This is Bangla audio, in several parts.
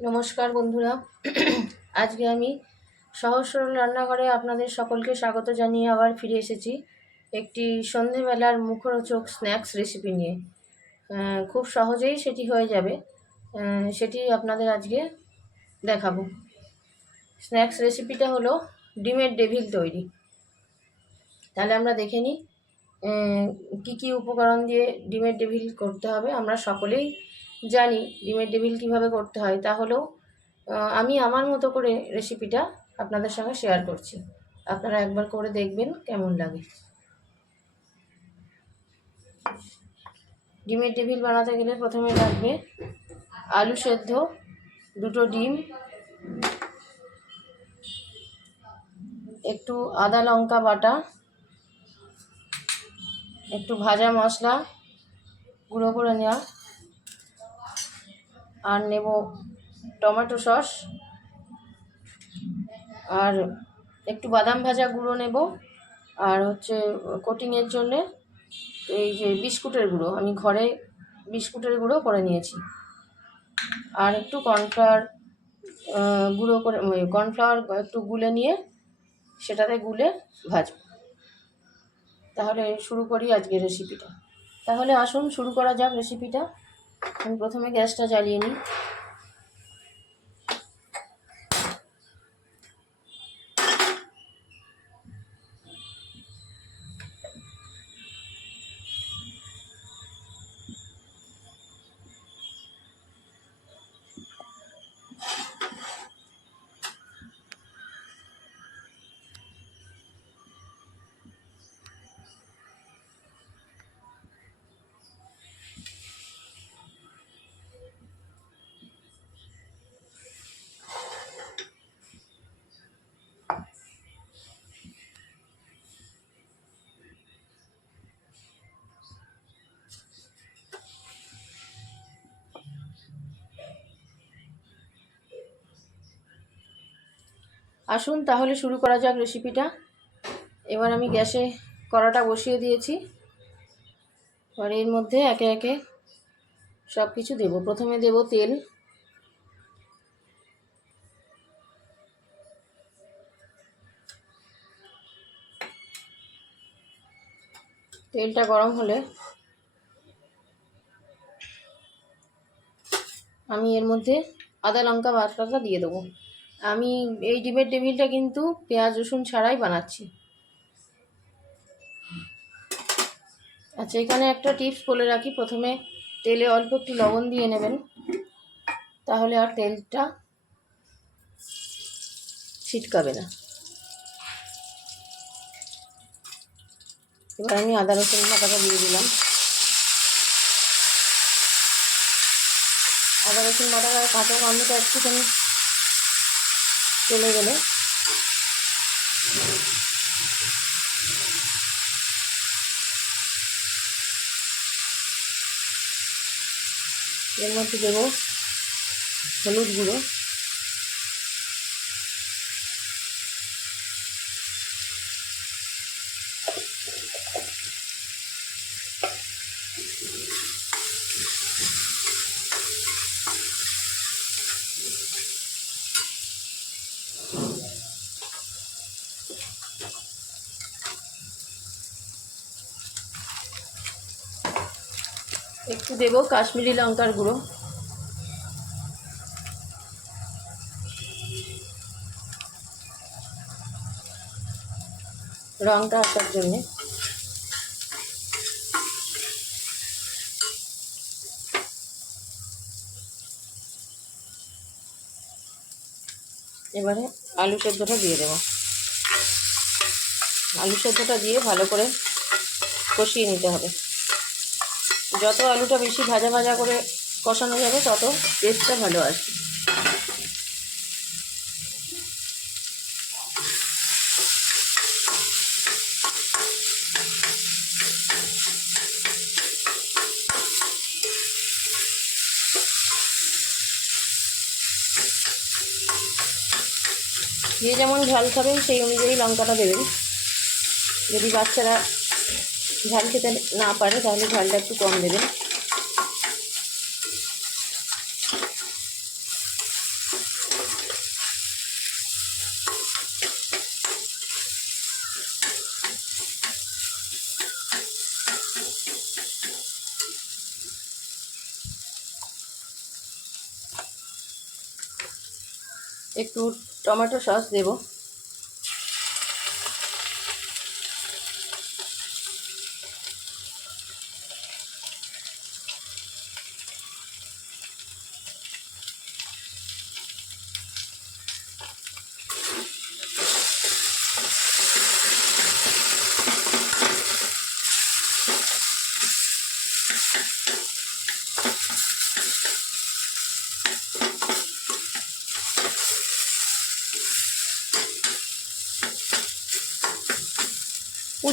নমস্কার বন্ধুরা। আজকে আমি সহজ সরল রান্নাঘরে আপনাদের সকলকে স্বাগত জানিয়ে আবার ফিরে এসেছি একটি সন্ধেবেলার মুখরোচক স্ন্যাক্স রেসিপি নিয়ে। খুব সহজেই সেটি হয়ে যাবে। সেটি আপনাদের আজকে দেখাবো। স্ন্যাক্স রেসিপিটা হলো ডিমের ডেভিল তৈরি। তাহলে আমরা দেখে নিই কী কী উপকরণ দিয়ে ডিমের ডেভিল করতে হবে। আমরা সকলেই জানি ডিমের ডেভিল কীভাবে করতে হয়, তাহলেও আমি আমার মতো করে রেসিপিটা আপনাদের সঙ্গে শেয়ার করছি। আপনারা একবার করে দেখবেন কেমন লাগে। ডিমের ডেভিল বানাতে গেলে প্রথমে লাগবে আলু সেদ্ধ, দুটো ডিম, একটু আদা লঙ্কা বাটা, একটু ভাজা মশলা, গুঁড়ো করে নেওয়া আর নেব টমেটো সস। আর একটু বাদাম ভাজা গুঁড়ো নেব। আর হচ্ছে কোটিংয়ের জন্যে এই যে বিস্কুটের গুঁড়ো, আমি ঘরে বিস্কুটের গুঁড়ো করে নিয়েছি। আর একটু কর্নফ্লাওয়ার গুঁড়ো করে কর্নফ্লাওয়ার একটু গুলে নিয়ে সেটাতে গুলে ভাজবো। তাহলে শুরু করি আজকের রেসিপিটা তাহলে আসুন, শুরু করা যাক রেসিপিটা আমি প্রথমে গ্যাসটা জ্বালিয়ে নিই। আসুন, তাহলে শুরু করা যাক রেসিপিটা এবার আমি গ্যাসে কড়াটা বসিয়ে দিয়েছি। এবার এর মধ্যে একে একে সব কিছু দেবো। প্রথমে দেব তেল। তেলটা গরম হলে আমি এর মধ্যে আদা, লঙ্কা বাটাটা দিয়ে দেবো। আমি এই ডিমের টেবিলটা কিন্তু পেঁয়াজ, রসুন ছাড়াই বানাচ্ছি। আচ্ছা এখানে একটা টিপস বলে রাখি। প্রথমে তেলে অল্প একটু লবণ দিয়ে নেবেন। তাহলে আর তেলটা ছিটকাবে না। এবার আমি আদা, রসুন বাটাটা দিয়ে দিলাম। আদা, রসুন বাটাটা কাঁচা গন্ধটা একটুখানি চলে গেলে। এর মধ্যে দেবো হলুদ গুঁড়ো। একটু দেবো কাশ্মীরি লঙ্কার গুঁড়ো। রঙটা আসার জন্যে। এবারে আলু সেদ্ধটা দিয়ে দেবো। আলু সেদ্ধটা দিয়ে ভালো করে কষিয়ে নিতে হবে। যত আলুটা বেশি ভাজা ভাজা করে কষানো যাবে, তত টেস্টটা ভালো আসবে। যে যেমন ঝাল খাবেন, সেই অনুযায়ী লঙ্কাটা দেবেন। যদি বাচ্চারা ঝাল খেতে না পারে তাহলে ঝালটা একটু কম দেবেন। একটু টমেটো সস দেবো।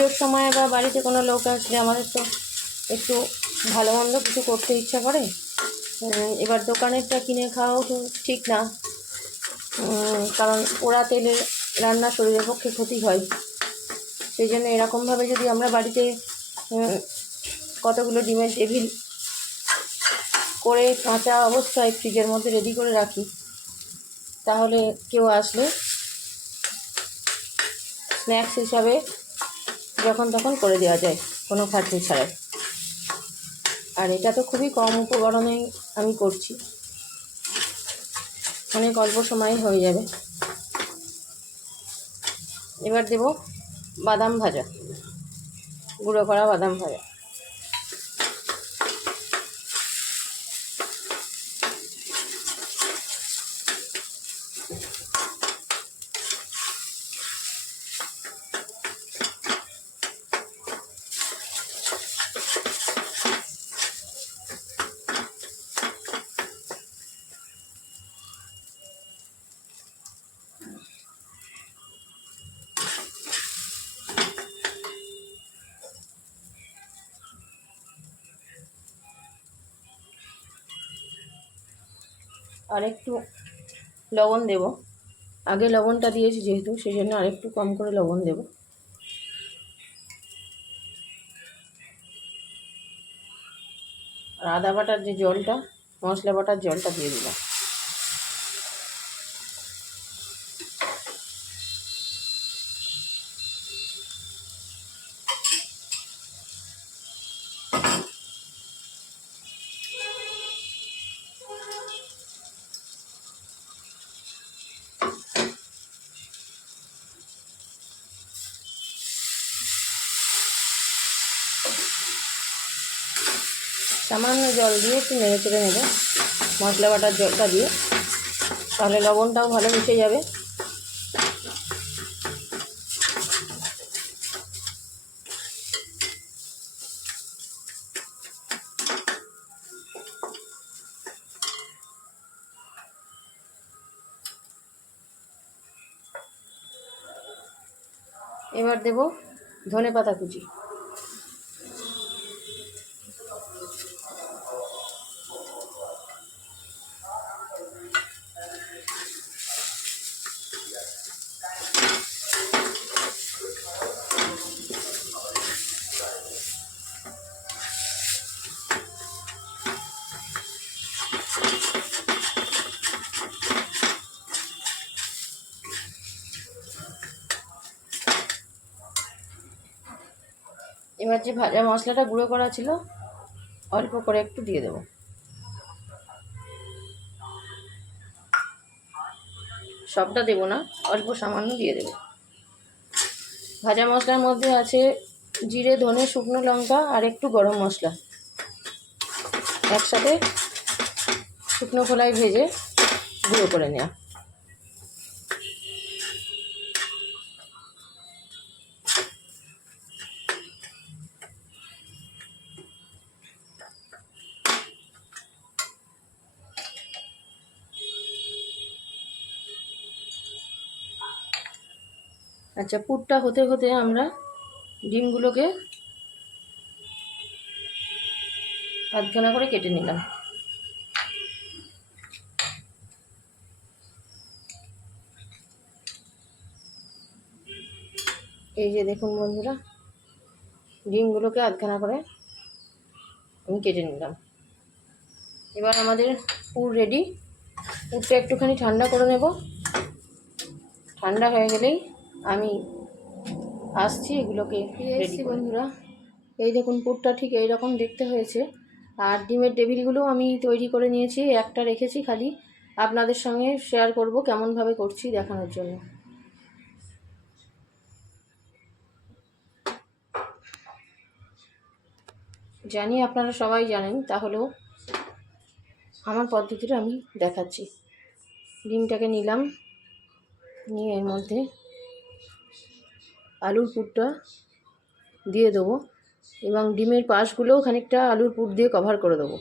পুজোর সময় বা বাড়িতে কোনো লোক আসলে আমাদের তো একটু ভালো মন্দ কিছু করতে ইচ্ছা করে। এবার দোকানেরটা কিনে খাওয়াও তো ঠিক না। কারণ পোড়া তেলের রান্না শরীরের পক্ষে ক্ষতি হয়। সেই জন্য এরকমভাবে যদি আমরা বাড়িতে কতগুলো ডিমের টেবিল করে কাঁচা অবস্থায় ফ্রিজের মধ্যে রেডি করে রাখি, তাহলে কেউ আসলে স্ন্যাক্স হিসাবে যখন তখন করে দেওয়া যায় কোনো খাটনি ছাড়াই। আর এটা তো খুবই কম উপকরণে আমি করছি। অনেক অল্প সময় হয়ে যাবে। এবার দেব বাদাম ভাজা, গুঁড়ো করা বাদাম ভাজা। আর একটু লবণ দেব। আগে লবণটা দিয়েছি যেহেতু সেই জন্য আরেকটু কম করে লবণ দেব। আর আদা বাটার যে জলটা, মশলা বাটার জলটা দিয়ে দিলাম। সামান্য জল দিয়ে একটু নেড়ে চেড়ে নেব। মশলা বাটার জলটা দিয়ে। তাহলে লবণটাও ভালো মিশে যাবে। এবার দেব ধনে পাতা কুচি। এবার যে ভাজা মশলাটা গুঁড়ো করা ছিল, অল্প করে একটু দিয়ে দেবো। সবটা দেবো না, অল্প সামান্য দিয়ে দেবো। ভাজা মশলার মধ্যে আছে জিরে, ধনে, শুকনো লঙ্কা আর একটু গরম মশলা। একসাথে শুকনো খোলায় ভেজে গুঁড়ো করে নেওয়া। আচ্ছা পুরটা হতে হতে আমরা ডিমগুলোকে আধখানা করে কেটে নিলাম। এই যে দেখুন বন্ধুরা, ডিমগুলোকে আধখানা করে আমি কেটে নিলাম। এবার আমাদের পুর রেডি পুরটা একটুখানি ঠান্ডা করে নেব। ঠান্ডা হয়ে গেলেই আমি আসছি এগুলোকে ফিরে এসেছি বন্ধুরা। এই দেখুন পুরটা ঠিক এই রকম দেখতে হয়েছে। আর ডিমের টেবিলগুলো আমি তৈরি করে নিয়েছি একটা রেখেছি খালি। আপনাদের সঙ্গে শেয়ার করব কেমনভাবে করছি দেখানোর জন্য। জানি আপনারা সবাই জানেন তাহলেও আমার পদ্ধতিটা আমি দেখাচ্ছি। ডিমটাকে নিলাম নিয়ে এর মধ্যে আলুর পুরটা দিয়ে দেবো এবং ডিমের পাশগুলোও খানিকটা আলুর পুর দিয়ে কভার করে দেবো।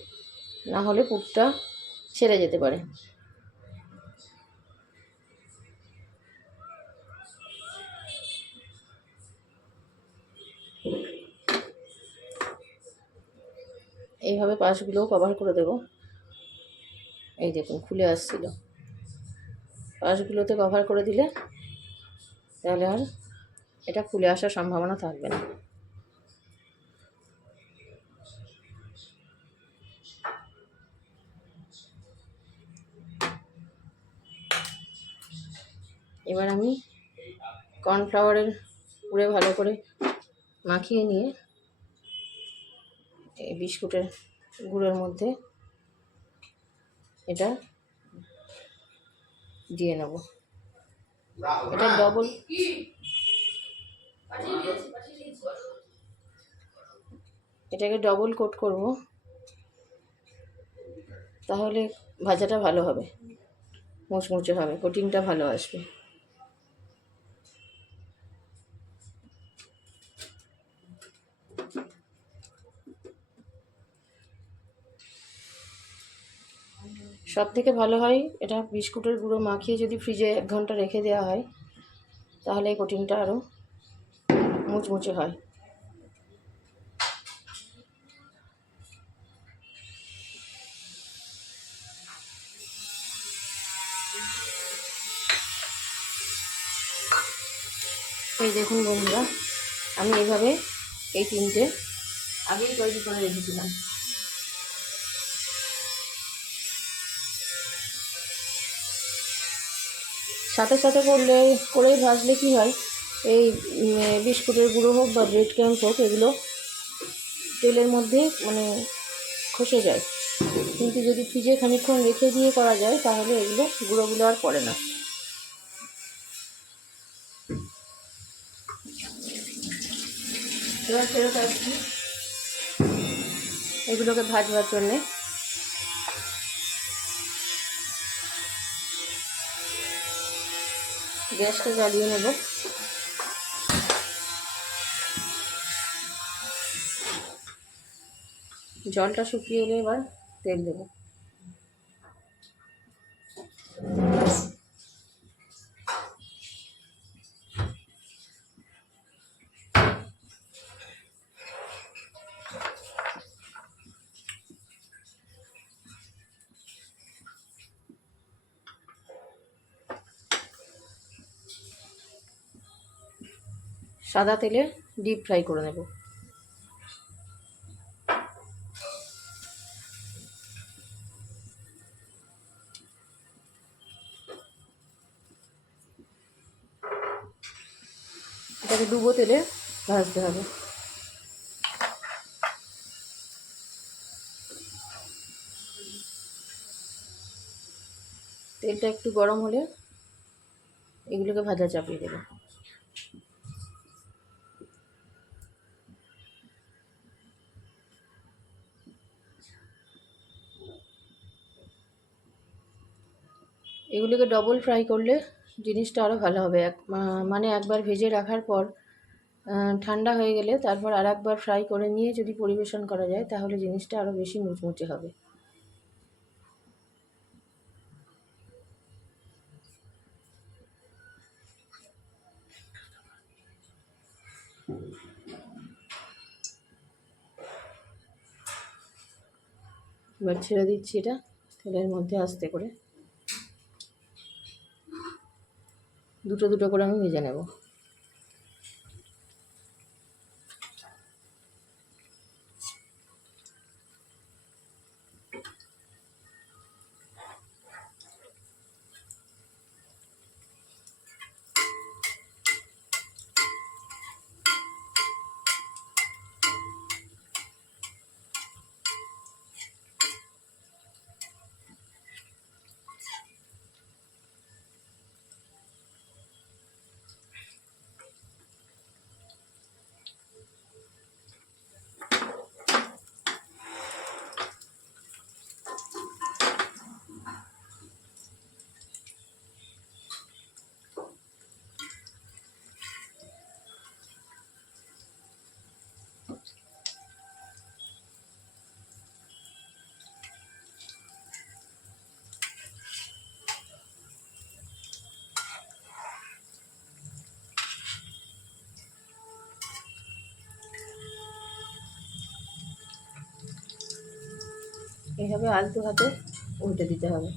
না হলে পুরটা ছেড়ে যেতে পারে। এইভাবে পাশগুলোও কভার করে দেবো। এই দেখুন, খুলে আসছিল। পাশগুলোতে কভার করে দিলে তাহলে আর এটা খুলে আসার সম্ভাবনা থাকবে না। এবার আমি কর্নফ্লাওয়ারের পুরে ভালো করে মাখিয়ে নিয়ে এই বিস্কুটের গুঁড়োর মধ্যে এটা দিয়ে নেব। এটা ডবল এটাকে ডবল কোট করব। তাহলে ভাজাটা ভালো হবে, মুচমুচে হবে কোটিংটা ভালো আসবে। সব থেকে ভালো হয়, এটা বিস্কুটের গুঁড়ো মাখিয়ে যদি ফ্রিজে এক ঘণ্টা রেখে দেওয়া হয়, তাহলে কোটিংটা আরও মুচমুচে হয়। এই দেখুন বন্ধুরা, আমি এইভাবে এই তিনটে আগেই তৈরি করে রেখেছিলাম। সাথে সাথে করলে, করেই ভাজলে কি হয়? এই বিস্কুটের গুঁড়ো হোক বা ব্রেড ক্যাম্প হোক, এগুলো তেলের মধ্যে মানে খসে যায়। কিন্তু যদি ফ্রিজে খানিকক্ষণ রেখে দিয়ে করা যায়, তাহলে এগুলো গুঁড়োগুলো আর পড়ে না। এবার এগুলোকে ভাজবার জন্যে। গ্যাসটা জ্বালিয়ে নেব। জলটা শুকিয়ে এলে এবার তেল দেবো। সাদা তেলে ডিপ ফ্রাই করে নেব। এটাকে ডুবো তেলে ভাজতে হবে। তেলটা একটু গরম হলে এগুলোকে ভাজা চাপিয়ে দেবো। এগুলোকে ডবল ফ্রাই করলে জিনিসটা আরও ভালো হবে। এক মানে একবার ভেজে রাখার পর ঠান্ডা হয়ে গেলে তারপর আর একবার ফ্রাই করে নিয়ে যদি পরিবেশন করা যায়, তাহলে জিনিসটা আরও বেশি মুচমুচে হবে। এবার ছেড়ে দিচ্ছি এটা তেলের মধ্যে আস্তে করে। দুটো দুটো করে আমি ভেজে নেব। এইভাবে আলতু হাতে উল্টে দিতে হবে।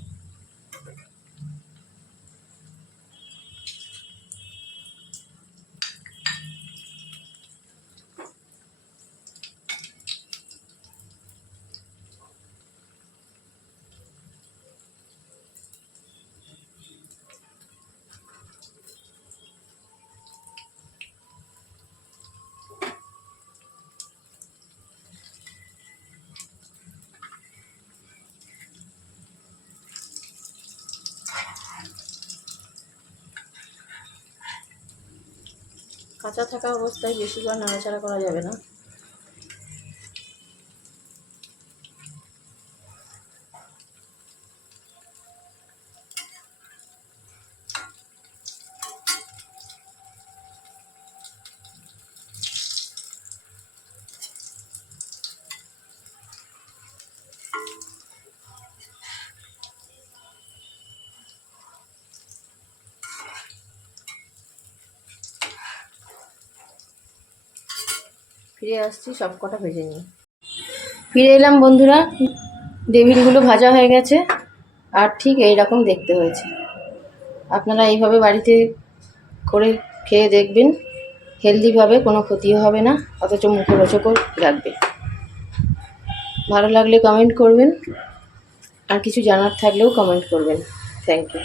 কাঁচা থাকা অবস্থায় বেশিরভাগ নাড়াচাড়া করা যাবে না। ফিরে আসছি, সব কটা ভেজে নিয়ে ফিরে এলাম বন্ধুরা ডেভিলগুলো ভাজা হয়ে গেছে, আর ঠিক এই রকম দেখতে হয়েছে। আপনারা এইভাবে বাড়িতে করে খেয়ে দেখবেন, হেলদিভাবে কোনো ক্ষতিও হবে না, অথচ মুখরোচকও লাগবে। ভালো লাগলে কমেন্ট করবেন, আর কিছু জানার থাকলেও কমেন্ট করবেন। Thank you